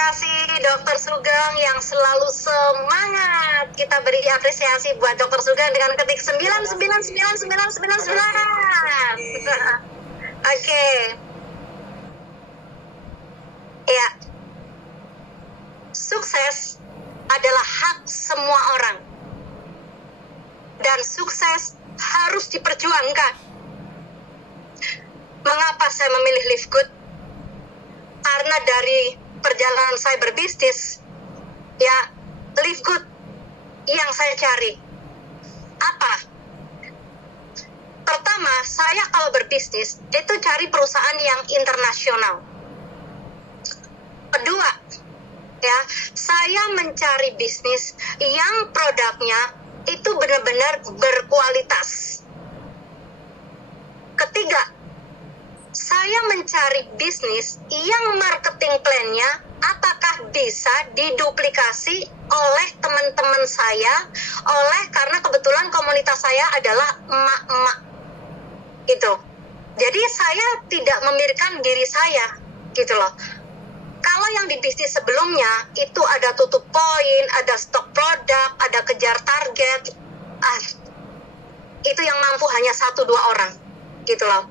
kasih Dokter Sugeng yang selalu semangat. Kita beri apresiasi buat Dokter Sugeng dengan ketik 9999999. Oke. Ya. Sukses adalah hak semua orang. Dan sukses harus diperjuangkan. Mengapa saya memilih Live Good? Karena dari perjalanan saya berbisnis, ya, Live Good yang saya cari. Apa? Pertama, saya kalau berbisnis itu cari perusahaan yang internasional. Kedua, ya, saya mencari bisnis yang produknya itu benar-benar berkualitas. Ketiga, saya mencari bisnis yang marketing plan-nya apakah bisa diduplikasi oleh teman-teman saya, karena kebetulan komunitas saya adalah emak-emak gitu. Jadi saya tidak memikirkan diri saya gitu loh. Kalau yang di bisnis sebelumnya itu ada tutup poin, ada stok produk, ada kejar target, itu yang mampu hanya 1-2 orang gitu loh.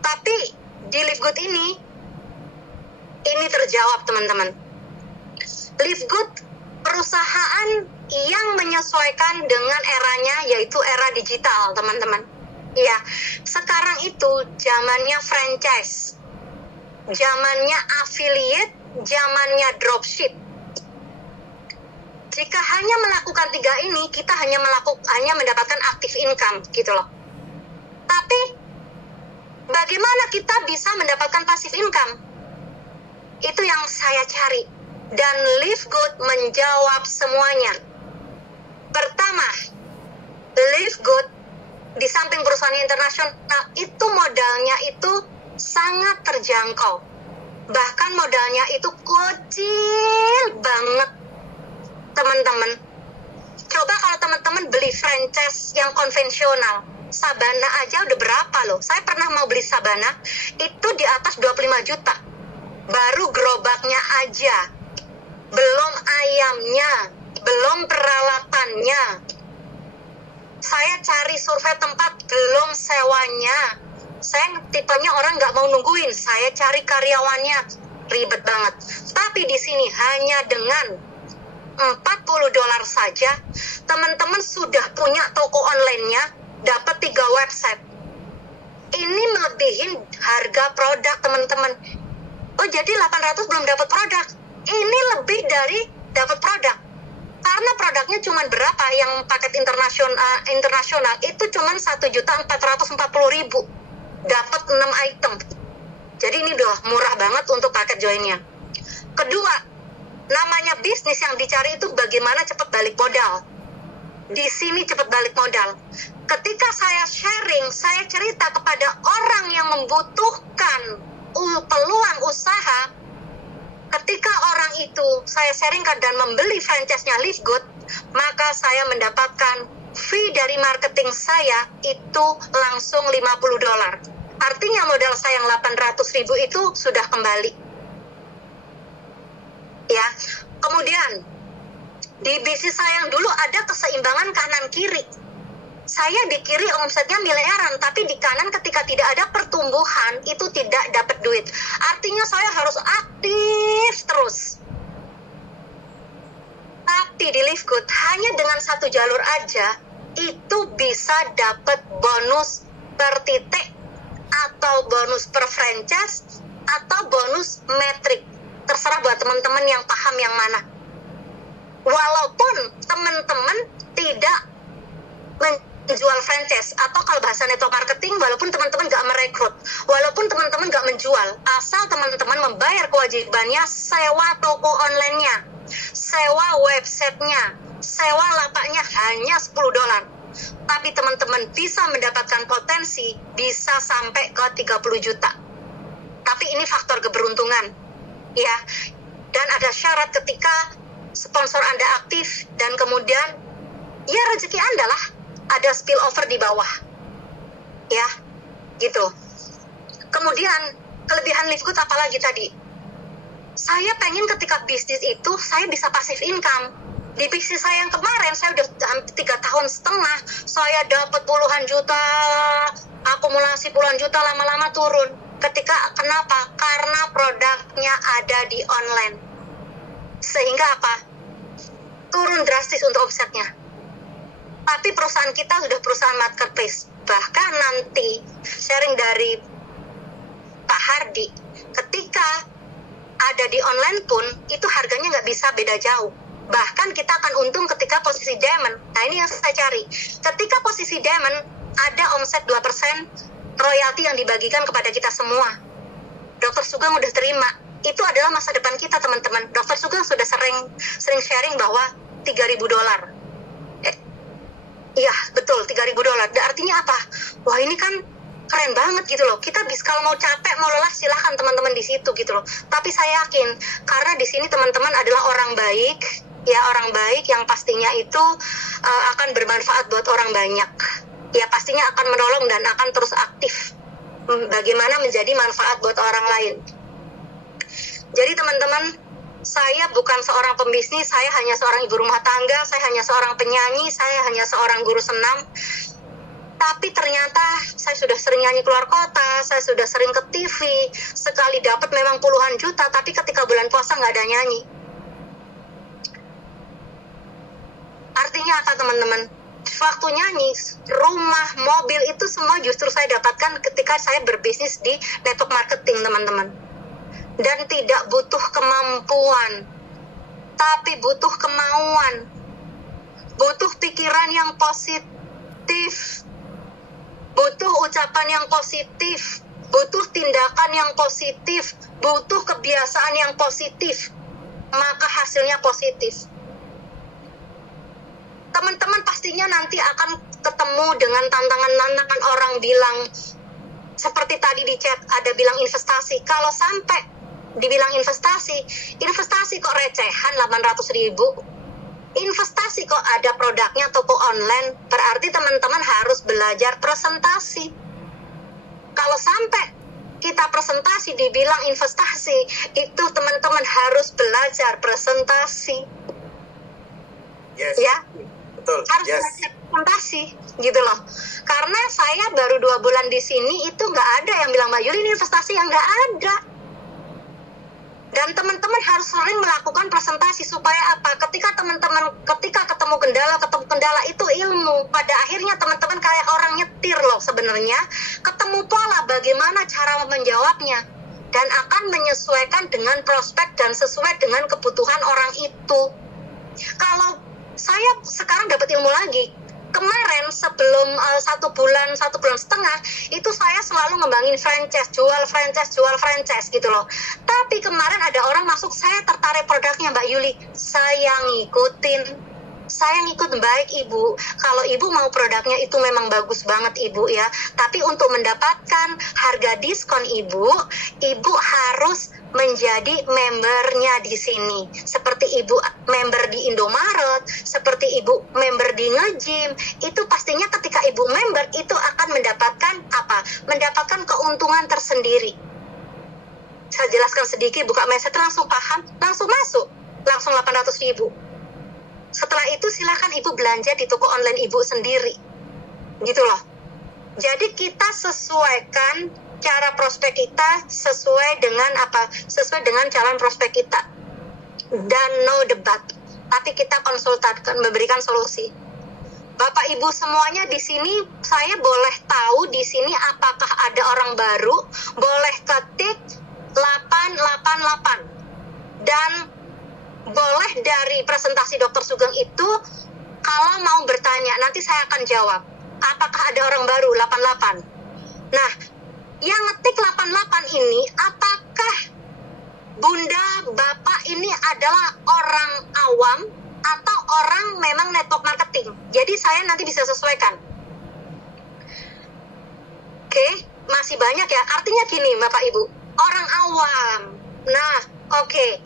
Tapi di Live Good ini terjawab, teman-teman. Live Good perusahaan yang menyesuaikan dengan eranya, yaitu era digital, teman-teman. Ya, sekarang itu zamannya franchise, zamannya affiliate, zamannya dropship. Jika hanya melakukan 3 ini, kita hanya mendapatkan active income gitu loh. Tapi bagaimana kita bisa mendapatkan passive income? Itu yang saya cari. Dan Live Good menjawab semuanya. Pertama, Live Good di samping perusahaan internasional itu modalnya itu sangat terjangkau. Bahkan modalnya itu kecil banget, teman-teman. Coba kalau teman-teman beli franchise yang konvensional, Sabana aja udah berapa loh. Saya pernah mau beli Sabana, itu di atas 25 juta. Baru gerobaknya aja. Belum ayamnya, belum peralatannya. Saya cari survei tempat, belum sewanya. Saya tipenya orang nggak mau nungguin, saya cari karyawannya, ribet banget. Tapi di sini hanya dengan $40 saja, teman-teman sudah punya toko online-nya, dapat 3 website. Ini melebihin harga produk, teman-teman. Oh, jadi 800 belum dapat produk. Ini lebih dari dapat produk. Karena produknya cuma berapa, yang paket internasional itu cuma 1.440.000. Dapat 6 item. Jadi ini udah murah banget untuk paket joinnya. Kedua, namanya bisnis yang dicari itu bagaimana cepat balik modal. Di sini cepat balik modal. Ketika saya sharing, saya cerita kepada orang yang membutuhkan peluang usaha, ketika orang itu saya sharingkan dan membeli franchise-nya Live Good, maka saya mendapatkan fee dari marketing saya itu langsung $50. Artinya modal saya yang 800.000 itu sudah kembali. Ya, kemudian di bisnis saya yang dulu ada keseimbangan kanan kiri. Saya di kiri omsetnya miliaran, tapi di kanan ketika tidak ada pertumbuhan itu tidak dapat duit. Artinya saya harus aktif terus. Tapi di Live Good hanya dengan 1 jalur aja itu bisa dapat bonus per titik, atau bonus per franchise, atau bonus metrik. Terserah buat teman-teman yang paham yang mana. Walaupun teman-teman tidak menjual franchise, atau kalau bahasa network marketing, walaupun teman-teman gak merekrut, walaupun teman-teman gak menjual, asal teman-teman membayar kewajibannya, sewa toko online-nya, sewa website-nya, sewa lapaknya hanya $10. Tapi teman-teman bisa mendapatkan potensi bisa sampai ke 30 juta. Tapi ini faktor keberuntungan, ya. Dan ada syarat ketika sponsor Anda aktif dan kemudian ya rezeki Anda lah ada spillover di bawah, ya, gitu. Kemudian kelebihan Live Good apalagi tadi? Saya pengen ketika bisnis itu saya bisa passive income. Di bisnis saya yang kemarin, saya udah hampir 3,5 tahun, saya dapat puluhan juta, akumulasi puluhan juta, lama-lama turun. Kenapa? Karena produknya ada di online. Sehingga apa? Turun drastis untuk omsetnya. Tapi perusahaan kita sudah perusahaan marketplace. Bahkan nanti sharing dari Pak Hardi, ketika ada di online pun, itu harganya nggak bisa beda jauh. Bahkan kita akan untung ketika posisi diamond. Nah, ini yang saya cari. Ketika posisi diamond, ada omset 2% royalti yang dibagikan kepada kita semua. Dr. Sugeng udah terima. Itu adalah masa depan kita, teman-teman. Dr. Sugeng sudah sering sharing bahwa $3.000. Iya, betul, $3.000. Artinya apa? Wah, ini kan keren banget gitu loh. Kita bisa, kalau mau capek, mau lelah, silahkan teman-teman di situ gitu loh. Tapi saya yakin, karena di sini teman-teman adalah orang baik, ya orang baik yang pastinya itu akan bermanfaat buat orang banyak. Ya pastinya akan menolong dan akan terus aktif. Bagaimana menjadi manfaat buat orang lain. Jadi teman-teman, saya bukan seorang pembisnis, saya hanya seorang ibu rumah tangga, saya hanya seorang penyanyi, saya hanya seorang guru senam. Tapi ternyata saya sudah sering nyanyi keluar kota, saya sudah sering ke TV, sekali dapat memang puluhan juta, tapi ketika bulan puasa nggak ada nyanyi. Artinya apa teman-teman? Waktu nyanyi, rumah, mobil itu semua justru saya dapatkan ketika saya berbisnis di network marketing, teman-teman. Dan tidak butuh kemampuan, tapi butuh kemauan, butuh pikiran yang positif, butuh ucapan yang positif, butuh tindakan yang positif, butuh kebiasaan yang positif, maka hasilnya positif. Teman-teman pastinya nanti akan ketemu dengan tantangan-tantangan orang bilang, seperti tadi di chat ada bilang investasi. Kalau sampai dibilang investasi kok recehan 800.000, investasi kok ada produknya toko online, berarti teman-teman harus belajar presentasi. Kalau sampai kita presentasi dibilang investasi, itu teman-teman harus belajar presentasi. Yes. Ya, betul. harus belajar presentasi gitu loh. Karena saya baru 2 bulan di sini, itu nggak ada yang bilang Mbak Yuli ini investasi, yang nggak ada. Dan teman-teman harus sering melakukan presentasi supaya apa? Ketika ketemu kendala itu ilmu. Pada akhirnya teman-teman kayak orang nyetir loh sebenarnya. Ketemu pola bagaimana cara menjawabnya. Dan akan menyesuaikan dengan prospek dan sesuai dengan kebutuhan orang itu. Kalau saya sekarang dapat ilmu lagi. Kemarin sebelum 1 bulan setengah itu saya selalu ngembangin franchise, jual franchise gitu loh. Tapi kemarin ada orang masuk, saya tertarik produknya Mbak Yuli, saya ngikut baik Ibu. Kalau Ibu mau produknya itu memang bagus banget Ibu ya. Tapi untuk mendapatkan harga diskon Ibu harus menjadi membernya di sini. Seperti Ibu member di Indomaret, seperti Ibu member di Ngejim, itu pastinya ketika Ibu member itu akan mendapatkan apa? Mendapatkan keuntungan tersendiri. Saya jelaskan sedikit, buka message langsung paham, langsung masuk, langsung 800.000. Setelah itu silakan Ibu belanja di toko online Ibu sendiri. Gitu loh. Jadi kita sesuaikan cara prospek kita sesuai dengan apa? Sesuai dengan calon prospek kita. Dan no debat. Tapi kita konsultasikan, memberikan solusi. Bapak Ibu semuanya di sini, saya boleh tahu di sini apakah ada orang baru? Boleh ketik 888. Dan boleh dari presentasi Dr. Sugeng itu, kalau mau bertanya, nanti saya akan jawab. Apakah ada orang baru 88? Nah, yang ngetik 88 ini, apakah Bunda, Bapak ini adalah orang awam atau orang memang network marketing? Jadi saya nanti bisa sesuaikan. Oke, masih banyak ya. Artinya gini Bapak Ibu, orang awam. Nah, oke.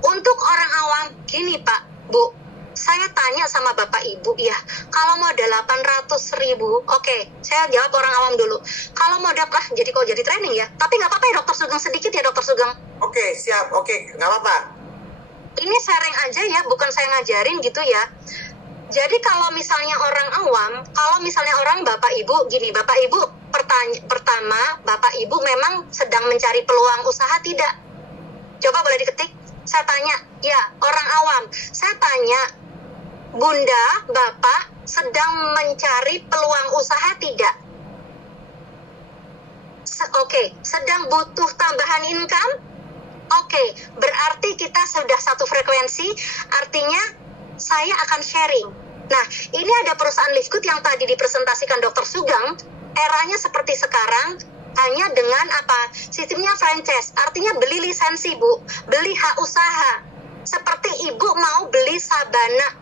Untuk orang awam, gini Pak, Bu, Saya tanya sama Bapak Ibu, ya, kalau modal 800.000, oke, saya jawab orang awam dulu. Kalau modal lah, jadi kalau jadi training ya. Tapi nggak apa-apa ya Dokter Sugeng, sedikit ya Dokter Sugeng. Oke, siap. Oke, nggak apa-apa. Ini sharing aja ya, bukan saya ngajarin gitu ya. Jadi kalau misalnya orang awam, kalau misalnya orang Bapak Ibu, gini, Bapak Ibu pertama, Bapak Ibu memang sedang mencari peluang usaha tidak? Coba boleh diketik. Saya tanya, ya orang awam, saya tanya, Bunda, Bapak sedang mencari peluang usaha tidak? Oke, sedang butuh tambahan income? Oke, berarti kita sudah satu frekuensi, artinya saya akan sharing. Nah, ini ada perusahaan lift good yang tadi dipresentasikan Dr. Sugeng, eranya seperti sekarang, hanya dengan apa? Sistemnya franchise, artinya beli lisensi, Bu, beli hak usaha. Seperti Ibu mau beli Sabana,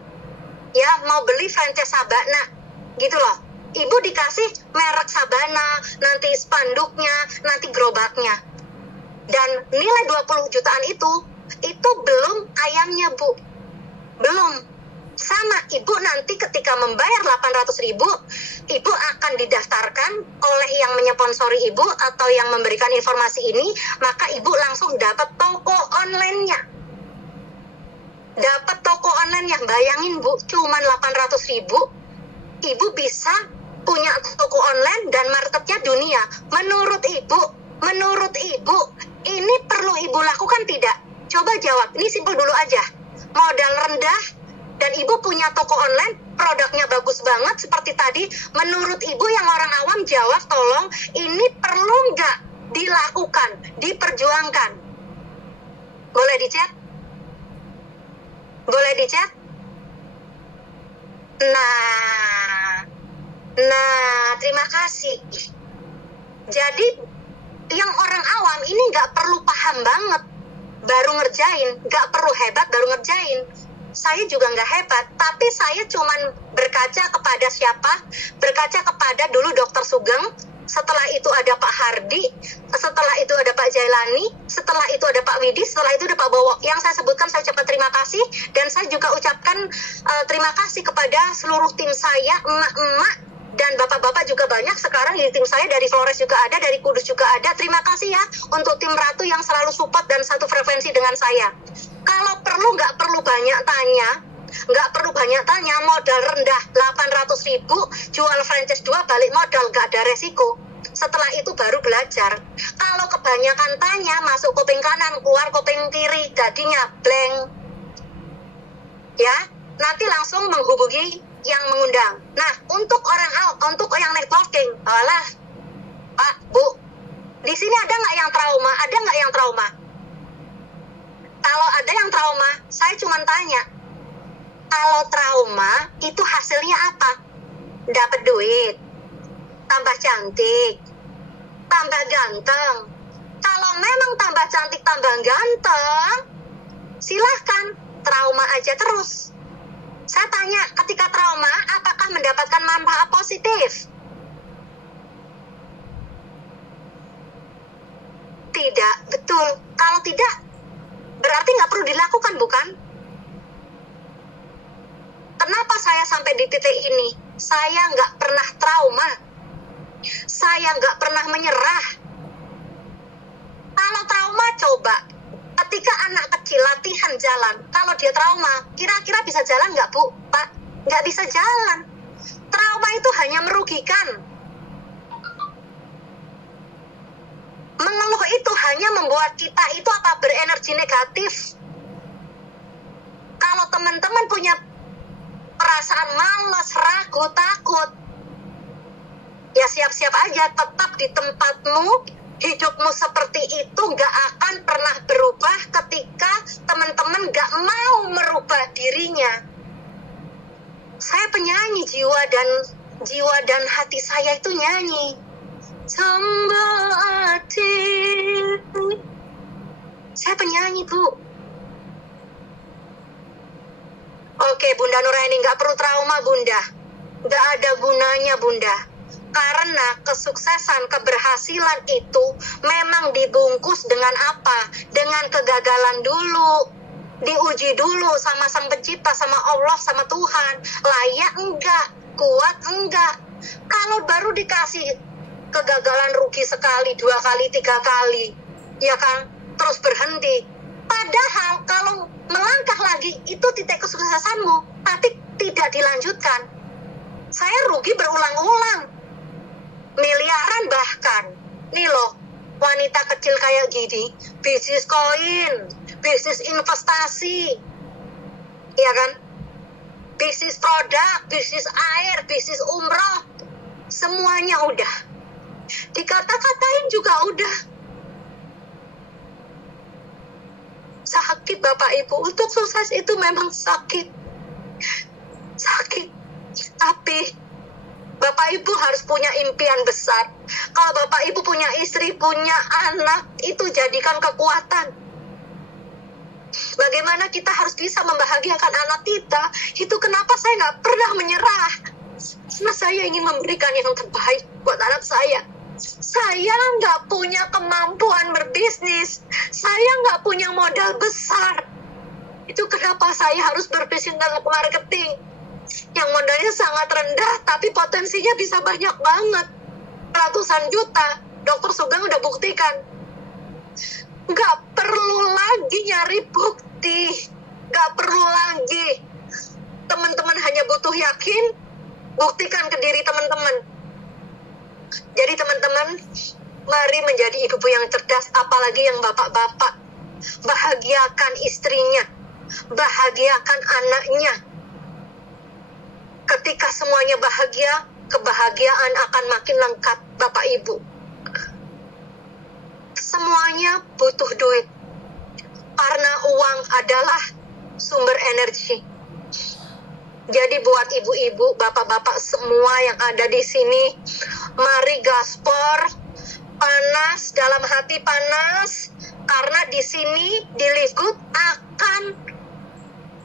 ya, mau beli franchise Sabana, gitu loh. Ibu dikasih merek Sabana, nanti spanduknya, nanti gerobaknya. Dan nilai 20 jutaan itu belum ayamnya, Bu. Belum. Sama, Ibu nanti ketika membayar 800.000, Ibu akan didaftarkan oleh yang menyponsori Ibu atau yang memberikan informasi ini, maka Ibu langsung dapat toko online-nya. Dapat toko online-nya, bayangin Bu, cuman 800.000, Ibu bisa punya toko online dan marketnya dunia. Menurut Ibu, ini perlu Ibu lakukan tidak? Coba jawab, ini simpel dulu aja. Modal rendah, dan Ibu punya toko online, produknya bagus banget seperti tadi. Menurut Ibu yang orang awam jawab, tolong, ini perlu nggak dilakukan, diperjuangkan? Boleh dicat? Boleh dicat? Nah, terima kasih. Jadi, yang orang awam ini nggak perlu paham banget, baru ngerjain, nggak perlu hebat, baru ngerjain. Saya juga nggak hebat, tapi saya cuman berkaca kepada siapa? Berkaca kepada dulu Dr. Sugeng, setelah itu ada Pak Hardi, setelah itu ada Pak Jailani, setelah itu ada Pak Widi, setelah itu ada Pak Bowo. Yang saya sebutkan saya ucapkan terima kasih, dan saya juga ucapkan terima kasih kepada seluruh tim saya, emak-emak, dan bapak-bapak juga banyak sekarang di tim saya, dari Flores juga ada, dari Kudus juga ada. Terima kasih ya untuk tim Ratu yang selalu support dan satu frekuensi dengan saya. Kalau perlu, nggak perlu banyak tanya, modal rendah 800.000, jual franchise 2, balik modal, nggak ada resiko. Setelah itu baru belajar. Kalau kebanyakan tanya, masuk kuping kanan, keluar kuping kiri, jadinya blank. Ya, nanti langsung menghubungi yang mengundang. Nah, untuk yang networking, alah, Pak, Bu, di sini ada nggak yang trauma? Ada nggak yang trauma? Kalau ada yang trauma, saya cuma tanya, kalau trauma itu hasilnya apa? Dapat duit, tambah cantik, tambah ganteng. Kalau memang tambah cantik, tambah ganteng, silahkan trauma aja terus. Saya tanya, ketika trauma, apakah mendapatkan manfaat positif? Tidak, betul. Kalau tidak, berarti nggak perlu dilakukan, bukan? Kenapa saya sampai di titik ini? Saya nggak pernah trauma. Saya nggak pernah menyerah. Kalau trauma, coba. Ketika anak kecil latihan jalan, kalau dia trauma, kira-kira bisa jalan nggak, Bu? Pak? Nggak bisa jalan. Trauma itu hanya merugikan. Mengeluh itu hanya membuat kita itu berenergi negatif. Kalau teman-teman punya perasaan malas, ragu, takut, ya siap-siap aja, tetap di tempatmu. Hidupmu seperti itu gak akan pernah berubah ketika teman-teman gak mau merubah dirinya. Saya penyanyi, jiwa dan hati saya itu nyanyi. Sembati. Saya penyanyi, Bu. Oke, Bunda Nuraini, gak perlu trauma, Bunda. Gak ada gunanya, Bunda. Karena kesuksesan, keberhasilan itu memang dibungkus dengan apa? Dengan kegagalan dulu. diuji dulu sama Sang Pencipta, sama Allah, sama Tuhan. Layak enggak? Kuat enggak? Kalau baru dikasih kegagalan, rugi sekali, 2 kali, 3 kali, ya kan, terus berhenti. Padahal kalau melangkah lagi, itu titik kesuksesanmu, tapi tidak dilanjutkan. Saya rugi berulang-ulang, miliaran bahkan. Nih loh, wanita kecil kayak gini, bisnis koin, bisnis investasi, ya kan, bisnis produk, bisnis air, bisnis umroh, semuanya udah. Dikata-katain juga udah. Sakit Bapak Ibu, untuk sukses itu memang sakit. Sakit. Tapi Bapak Ibu harus punya impian besar. Kalau Bapak Ibu punya istri, punya anak, itu jadikan kekuatan. Bagaimana kita harus bisa membahagiakan anak kita, itu kenapa saya nggak pernah menyerah. Karena saya ingin memberikan yang terbaik buat anak saya. Saya nggak punya kemampuan berbisnis. Saya nggak punya modal besar. Itu kenapa saya harus berbisnis dalam marketing. Yang modalnya sangat rendah, tapi potensinya bisa banyak banget. Ratusan juta. Dr. Sugeng udah buktikan. Nggak perlu lagi nyari bukti. Nggak perlu lagi. Teman-teman hanya butuh yakin, buktikan ke diri teman-teman. Jadi teman-teman, mari menjadi ibu-ibu yang cerdas, apalagi yang bapak-bapak. Bahagiakan istrinya, bahagiakan anaknya. Ketika semuanya bahagia, kebahagiaan akan makin lengkap, Bapak Ibu. Semuanya butuh duit. Karena uang adalah sumber energi. Jadi buat ibu-ibu, bapak-bapak semua yang ada di sini, mari gaspor, panas, dalam hati panas, karena di sini di Live Good akan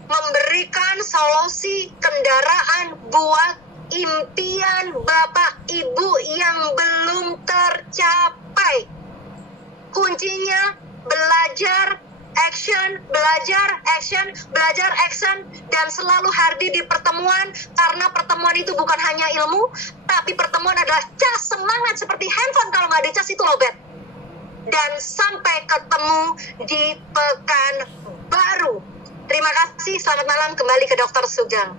memberikan solusi kendaraan buat impian Bapak Ibu yang belum tercapai. Kuncinya belajar action, belajar action, belajar action, dan selalu hadir di pertemuan, karena pertemuan itu bukan hanya ilmu, tapi pertemuan adalah cas semangat seperti handphone kalau nggak dicas itu lowbat. Dan sampai ketemu di pekan baru. Terima kasih, selamat malam, kembali ke Dr. Sugeng.